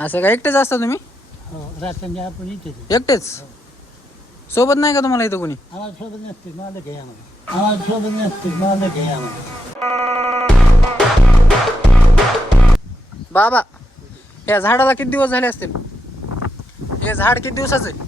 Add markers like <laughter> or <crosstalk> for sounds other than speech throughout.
असं का? एकटेच असता तुम्ही? हो रात्री आपण इथे एकटेच? सोबत नाही का तुम्हाला इथं कोणी? आम्हाला नसते आम्हाला. आम्हाला नसते आम्हाला. बाबा या झाडाला किती दिवस झाले असतील? हे झाड किती दिवसाचं आहे?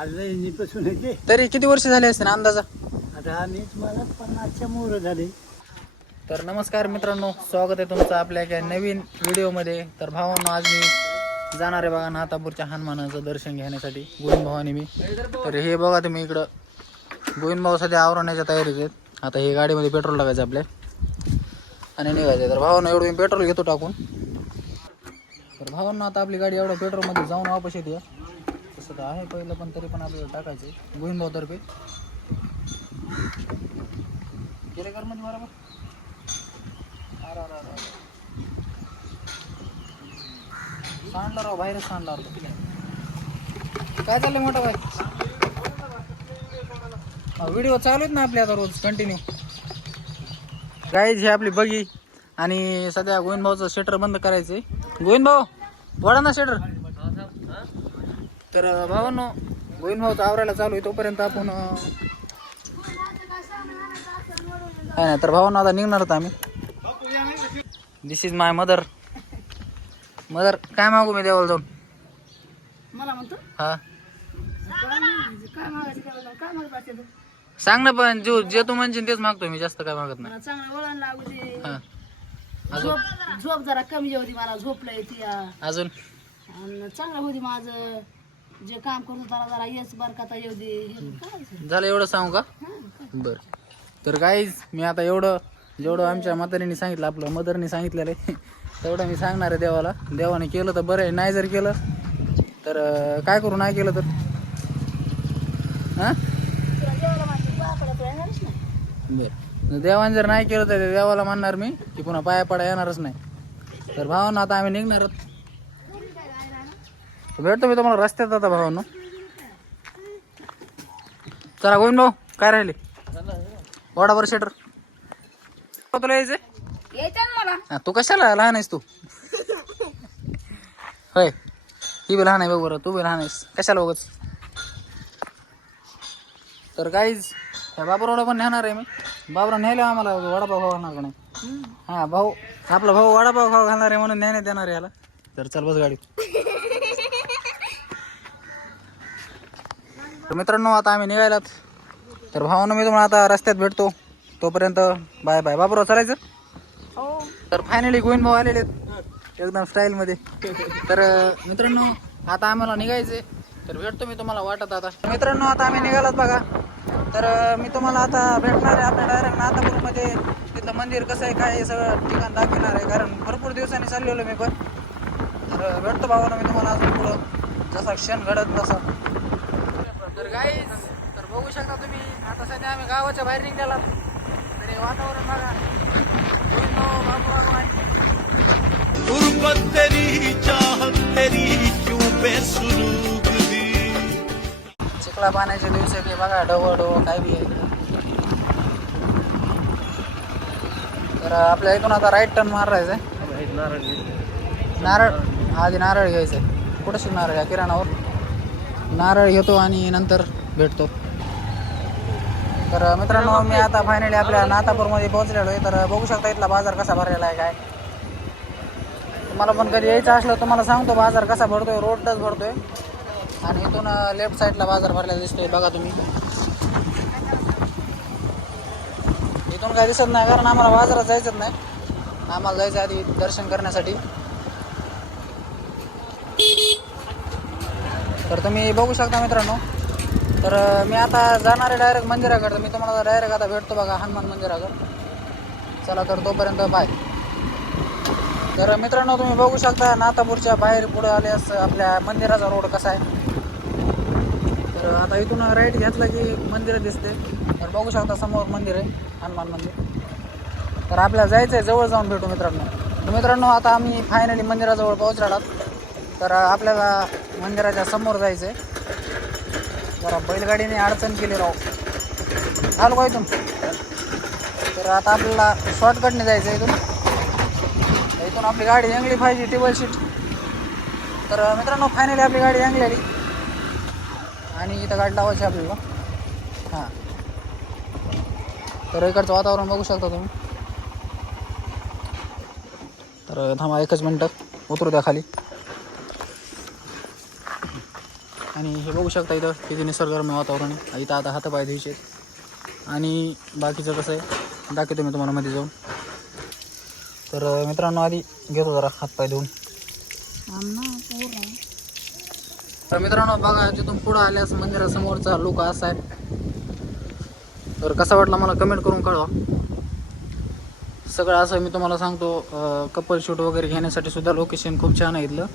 आज लईनीपासून येते तरी किती वर्ष झाले असतील अंदाजा? आता आम्ही तुम्हाला पन्नासच्या मोर झाले. तर नमस्कार मित्रांनो स्वागत आहे तुमचं आपल्या एका नवीन व्हिडिओमध्ये. तर भावांनो आज मी जाणार आहे बघा नातापूरच्या हनुमानाचं दर्शन घेण्यासाठी गोविंद भावाने मी. तर हे बघा तुम्ही इकडं गोविंद भाऊ सध्या आवरण्याच्या तयारीत आहेत. आता हे गाडीमध्ये पेट्रोल टाकायचं आपल्या. आणि निघायचं तर भावांना एवढं मी पेट्रोल घेतो टाकून. तर भावांना आता आपली गाडी एवढ्या पेट्रोलमध्ये जाऊन वापस येते. तसं तर आहे पहिलं पण तरी पण आपल्याला टाकायचं गोविंद भाऊतर्फे. गेले कर बरोबर सांडला राव बाहेरच सांडला काय चाललंय मोठा भाई? व्हिडिओ चालू आहेत ना आपले आता रोज कंटिन्यू गाईज ही आपली बगी आणि सध्या गोविंद भाऊचं शटर बंद करायचंय. गोविंद भाऊ वडा ना शटर तर भावांनो गोविंद भाऊचं आवरायला चालू आहे तोपर्यंत आपण काय नाही तर भावांना आता निघणार होता आम्ही. This is my mother mother काय मागू मी देवाला जाऊन? मला म्हणतो. हा? काय मागायचं काय काय मागत असेल तू? सांग ना पण जो जे तू म्हणशील तेच मागतो मी जास्त काय मागत नाही. मला चांगलं वळण लागू दे. हा. अजून? झोप झोप जरा कमी होती मला झोपलं येते अजून? आणि चांगलं होती माझं. जे काम करतो त्याला जरा येस बरकाता येऊ दे हे करायचं. झालं एवढं सांगू का? बर. तर काहीच मी आता एवढं जेवढं आमच्या म्हातारीने सांगितलं आपलं मदरने सांगितलेलं आहे तेवढं मी सांगणार आहे देवाला. देवाने केलं तर बरं आहे नाही जर केलं तर काय करू नाही केलं तर? हां? तुला देवाने जर नाही केलं तर ते देवाला म्हणणार मी की पुन्हा पाया पडा येणारच नाही. तर भावांना आता आम्ही निघणार आहोत. भेटतो मी तुम्हाला रस्त्यात आता भावांना. चला गोविंद भाऊ काय राहिले? वडाभर शेटर. तुला यायचंय? यायचं ना मला. हा, तू कशाला लहान आहेस तू? होय. ही बी लहान आहे बघ बरं तू बी लहान आहेस. कशाला बघच तर काहीच ह्या बाबरोडा पण नेणार आहे मी. बाबरा नेले आम्हाला वडापाव खाऊ घालणार का नाही? हा भाऊ आपला भाऊ वडापाव खाऊ घालणार आहे म्हणून नेण्यात येणार आहे याला. तर चल बस गाडी तर मित्रांनो आता आम्ही निघायलात. तर भावानं मी तुम्हाला आता रस्त्यात भेटतो. तोपर्यंत बाय बाय. बाबराव चालायचं? हो. तर फायनली गोविंद भाऊ आलेले आहेत. एकदम स्टाईल मध्ये. तर मित्रांनो आता आम्हाला निघायचे तर भेटतो मी तुम्हाला वाटत आता. मित्रांनो आता आम्ही निघालात बघा. तर मी तुम्हाला आता भेटणार आहे आपल्या डायरेक्ट नाथापूरमध्ये. तिथलं मंदिर कसं आहे काय सगळं ठिकाण दाखवणार आहे. कारण भरपूर दिवसांनी चाललेलो मी पण. तर भेटतो भावानं मी तुम्हाला अजून पुढं. जसा क्षण घडत तसा. तर गाईज तर बघू शकता तुम्ही आता सध्या आम्ही गावाच्या बाहेर निघाला. तर हे वातावरण बघा गुरबत तेरी चाहत तेरी क्यों दी चिखला पाण्याचे दिवस आहे बघा डवं डवं काय बी आहे तर आपल्या इथून आता राईट टर्न मारायचं आहे नारळ आधी नारळ घ्यायचं आहे कुठं नारळ घ्या किराणावर नारळ घेतो आणि नंतर भेटतो. तर मित्रांनो मी आता फायनली आपल्या नातापूरमध्ये पोहोचलेलो आहे. तर बघू शकता इथला बाजार कसा भरलेला आहे काय. तुम्हाला पण कधी यायचं असलं तुम्हाला सांगतो बाजार कसा भरतोय रोडच भरतोय. आणि इथून लेफ्ट साईडला बाजार भरलेला दिसतोय बघा तुम्ही. इथून काय दिसत नाही कारण आम्हाला बाजारात जायचंच नाही. आम्हाला जायचं आधी दर्शन करण्यासाठी. तर तुम्ही बघू शकता मित्रांनो तर मी आता जाणार आहे डायरेक्ट मंदिराकडे. मी तुम्हाला डायरेक्ट आता भेटतो बघा हनुमान मंदिराकडे. चला तर तोपर्यंत बाय तर मित्रांनो तुम्ही बघू शकता नातापूरच्या बाहेर पुढे आल्यास आपल्या मंदिराचा रोड कसा आहे. तर आता इथून राईट घेतलं की मंदिर दिसते. तर बघू शकता समोर मंदिर आहे हनुमान मंदिर. तर आपल्याला जायचं आहे जवळ जाऊन भेटू मित्रांनो. तर मित्रांनो आता आम्ही फायनली मंदिराजवळ पोहोचलो तर आपल्याला मंदिराच्या समोर जायचं आहे जरा बैलगाडीने अडचण केली राव. चालू का इथून? तर आता आपल्याला शॉर्टकटने जायचं आहे इथून. इथून आपली गाडी जंगली पाहिजे टेबल सीट तर मित्रांनो फायनली आपली गाडी आणलेली आणि इथं गाडी लावायची आपल्याला. हां. तर इकडचं वातावरण बघू शकता तुम्ही. तर थांबा एकच मिनटं. उतरू द्या खाली. आणि हे बघू शकता इथं किती निसर्गरम्य वातावरण आहे. इथं आता हातपाय द्यायचे आणि बाकीचं कसं आहे दाखवतो मी तुम्हाला मध्ये जाऊन. तर मित्रांनो आधी घेतो जरा हातपाय धुवून. तर मित्रांनो बघा तिथून पुढं आल्यास मंदिरासमोरचा लुक असा आहे. तर कसा वाटला मला कमेंट करून कळवा. सगळं असं मी तुम्हाला सांगतो कपल शूट वगैरे घेण्यासाठी सुद्धा लोकेशन खूप छान आहे इथलं.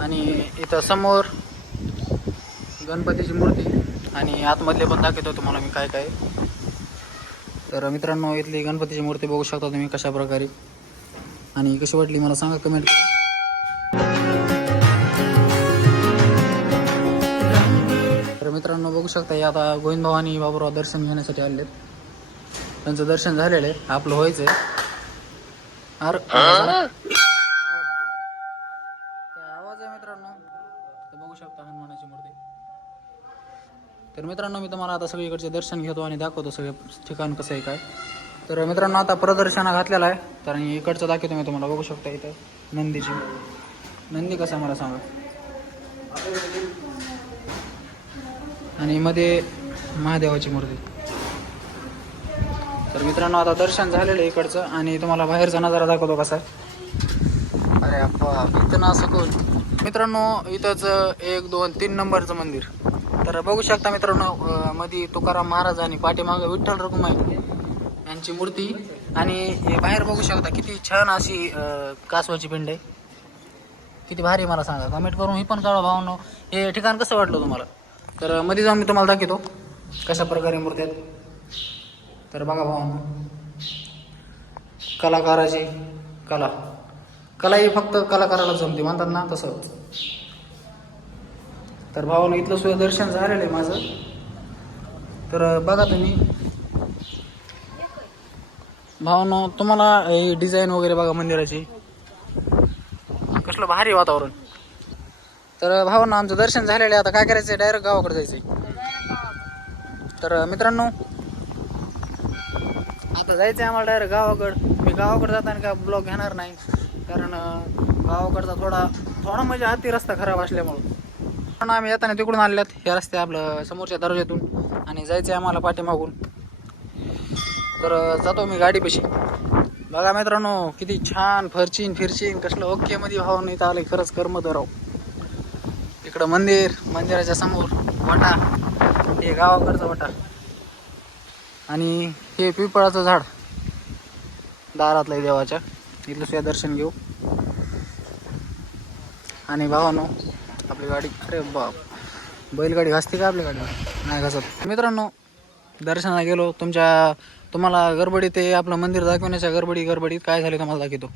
आणि इथं समोर गणपतीची मूर्ती आणि आतमधले पण दाखवतो तुम्हाला मी काय काय. तर मित्रांनो इथली गणपतीची मूर्ती बघू शकता तुम्ही कशा प्रकारे आणि कशी वाटली मला सांगा कमेंट करून. तर मित्रांनो बघू शकता हे आता गोविंद भाऊ आणि बाबूराव दर्शन घेण्यासाठी आलेत. त्यांचं दर्शन झालेलं आहे. आपलं व्हायचं आहे अर तर मित्रांनो मी तुम्हाला आता सगळीकडचे दर्शन घेतो आणि दाखवतो सगळे ठिकाण कसं आहे काय. तर मित्रांनो आता प्रदर्शना घातलेला आहे. तर आणि इकडचं दाखवतो मी तुम्हाला. बघू शकता इथं नंदीची. नंदी कसा मला सांगा. आणि मध्ये महादेवाची मूर्ती. तर मित्रांनो आता दर्शन झालेलं आहे इकडचं. आणि तुम्हाला बाहेरचा नजारा दाखवतो कसा अरे अप्पा इथं ना सकून मित्रांनो इथंच एक दोन तीन नंबरचं मंदिर. तर बघू शकता मित्रांनो मध्ये तुकाराम महाराज आणि पाठीमागं विठ्ठल रखुमाई यांची मूर्ती. आणि हे बाहेर बघू शकता किती छान अशी कासवाची पिंड आहे. किती भारी मला सांगा. कमेंट करून ही पण कळवा भावनो. हे ठिकाण कसं वाटलं तुम्हाला? तर मध्ये जाऊन मी तुम्हाला दाखवतो कशा प्रकारे मूर्ती आहेत. तर बघा भावनो. कलाकाराची कला. कला ही फक्त कलाकाराला जमते. म्हणतात ना तसं. तर भावानं इथलं सुद्धा दर्शन झालेलं आहे माझं. तर बघा तुम्ही. भावानं तुम्हाला हे डिझाईन वगैरे बघा मंदिराची. कसलं भारी वातावरण. तर भावानं आमचं दर्शन झालेलं आहे. आता काय करायचं डायरेक्ट गावाकडे जायचं तर मित्रांनो आता जायचं आहे आम्हाला डायरेक्ट गावाकडं. मी गावाकडे जाताना का ब्लॉग घेणार नाही. कारण गावाकडचा थोडा थोडा म्हणजे अति रस्ता खराब असल्यामुळं. पण आम्ही येताना तिकडून आणल्यात हे रस्ते आपलं समोरच्या दरवाज्यातून आणि जायचं आहे आम्हाला पाठीमागून. तर जातो मी गाडीपाशी बघा मित्रांनो किती छान फरचीन फिरचीन कसलं ओके मध्ये भाव नाही आले खरंच कर्म धराव इकडं मंदिर मंदिराच्या समोर वाटा. हे गावाकडचा वाटा. आणि हे पिंपळाचं झाड. दारातलं आहे देवाच्या. इथलं सुद्धा दर्शन घेऊ. आणि भावानो आपली गाडी अरे बाप. बैलगाडी घासते का आपली गाडी? नाही घासत. मित्रांनो दर्शनाला गेलो. तुमच्या तुम्हाला गडबडीत ते आपलं मंदिर दाखवण्याच्या गडबडी गडबडीत काय झाले तुम्हाला दाखवतो.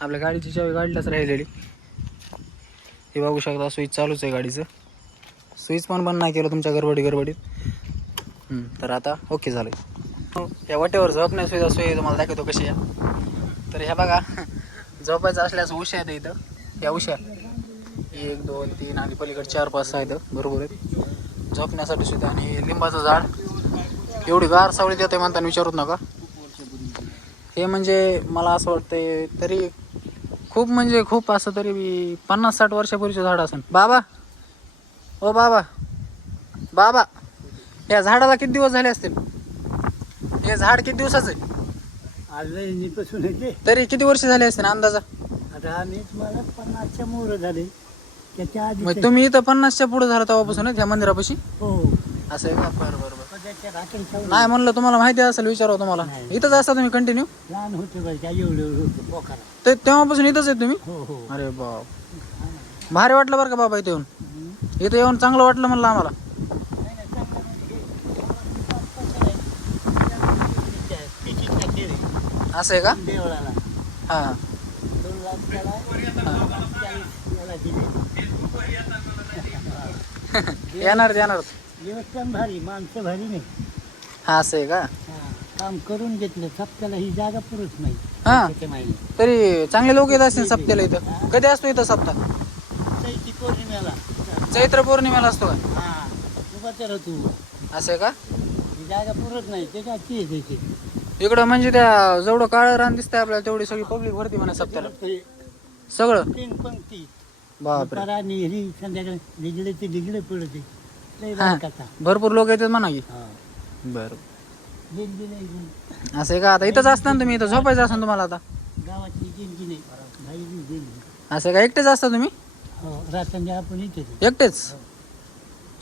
आपल्या गाडीची चावी गाडीलाच राहिलेली. हे बघू शकता स्विच चालूच आहे गाडीचं. स्विच पण बंद नाही केलं तुमच्या गडबडी गडबडीत. तर आता ओके झालं या वाटेवर झोपण्या सुविधा सोयी तुम्हाला दाखवतो कशी आहे. तर ह्या बघा <laughs> झोपायचं असल्यास उशा आहेत इथं. या उशा एक दोन तीन आणि पलीकडे चार पाच सहा आहेत बरोबर आहेत झोपण्यासाठी सुद्धा. आणि लिंबाचं झाड एवढी गार सावळी देते म्हणताना विचारूच नका. हे म्हणजे मला असं वाटतंय तरी खूप म्हणजे खूप असं तरी पन्नास साठ वर्षापूर्वीचं झाड असेल. बाबा. ओ बाबा. बाबा. या झाडाला किती दिवस झाले असतील? हे झाड किती दिवसाचं आहे? तरी किती वर्ष झाले असतील अंदाजा? आता आम्ही तुम्हाला पन्नासच्या मोर झाले. त्याच्या आधी मग तुम्ही इथं पन्नासच्या पुढे झाला तेव्हापासून ह्या मंदिरापाशी? हो. असं आहे का? बरं बरं बरं. पण त्याच्या राखेल नाही म्हणलं तुम्हाला माहिती असेल विचारावं तुम्हाला. नाही. इथंच असता तुम्ही कंटिन्यू लहान होते बरं त्या एवढं एवढं होतं पोखारा. ते तेव्हापासून इथंच आहे तुम्ही? हो हो. अरे बाप. भारी वाटलं बरं का बाबा इथे येऊन? इथं येऊन चांगलं वाटलं म्हणलं आम्हाला. असं आहे का? हां. दोन लाख त्याला <laughs> येणार येणार. देवस्थान भारी माणसं भारी नाही. हा असं आहे का? हा काम करून घेतलं सप्त्याला ही जागा पुरत नाही. हा. त्याच्या तरी चांगले लोक येत असतील सप्त्याला इथं. कधी असतो इथं सप्ताह चैती पौर्णिमेला. चैत्र पौर्णिमेला असतो का? हा तू असं आहे का? ही जागा पुरत नाही ते काय ती आहे त्याची इकडं म्हणजे त्या जेवढं काळं रान दिसतंय आपल्याला तेवढी सगळी पब्लिक भरती म्हणा सप्त्याला. ते सगळं? तीन पंक्ती. बापरे. परा निहरी संध्याकाळी डिगळे ते डिगळे पडते लय हा. कथा भरपूर लोक येतात म्हणा की. हा. बरं. देणगी नाही असं आहे का? आता इथंच असताना तुम्ही? इथं झोपायचं असं तुम्हाला आता? देणगी नाही. देणगी असं आहे का? एकटेच असता तुम्ही? हो रात्री आपण इथेच. एकटेच?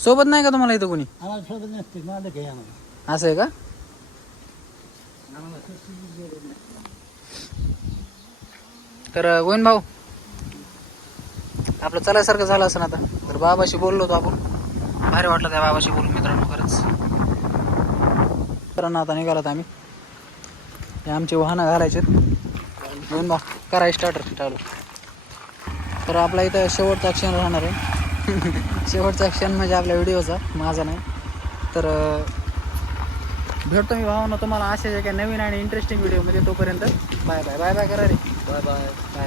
सोबत नाही का तुम्हाला इथं कोणी? आम्हाला सोबत नसते. मालक आहे आम्हाला. असं आहे का? तर गोविंद भाऊ आपलं चालायसारखं झालं असं आता. तर बाबाशी बोललो होतो आपण. भारी वाटलं त्या बाबाशी बोलून मित्रांनो खरंच. मित्रांनो आता निघालात आम्ही. हे आमची वाहनं घालायचे. घेऊन बा करा स्टार्टर चालू. तर आपला इथं शेवटचा क्षण राहणार आहे. <laughs> शेवटचा क्षण म्हणजे आपल्या व्हिडिओचा माझा नाही. तर भेटतो मी भावना. तुम्हाला असे जे काही नवीन आणि इंटरेस्टिंग व्हिडिओमध्ये तोपर्यंत. बाय बाय बाय बाय करा रे. Bye bye bye